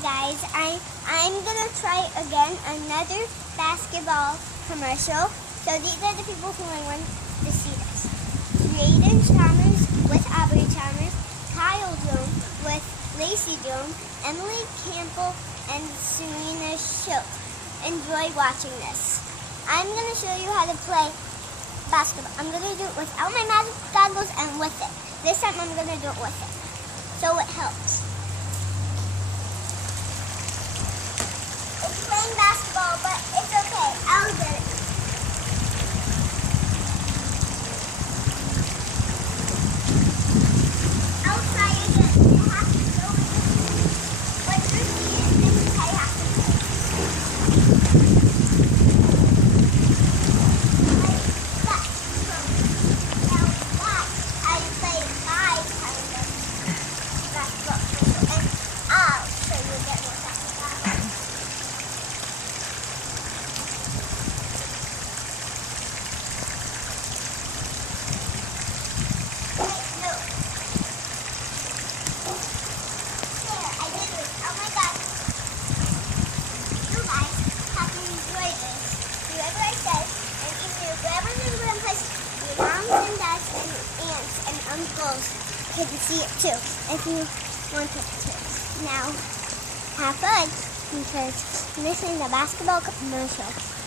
guys, I'm gonna try again another basketball commercial. So these are the people who I want to see this. Jaden Chalmers with Aubrey Chalmers, Kyle Jones with Lacey Jones, Emily Campbell, and Serena Shook. Enjoy watching this. I'm gonna show you how to play basketball. I'm gonna do it without my magic goggles and with it. This time I'm gonna do it with it, so it helps. It's playing basketball, but it's okay. I'll get it. I'll try again. You have to go again. What you see is this is how you have to play. Like that. Now that I play 5 times basketball, and I'll show you again what that's about. Uncles can see it too if you want it to. Now, have fun because this is a basketball commercial.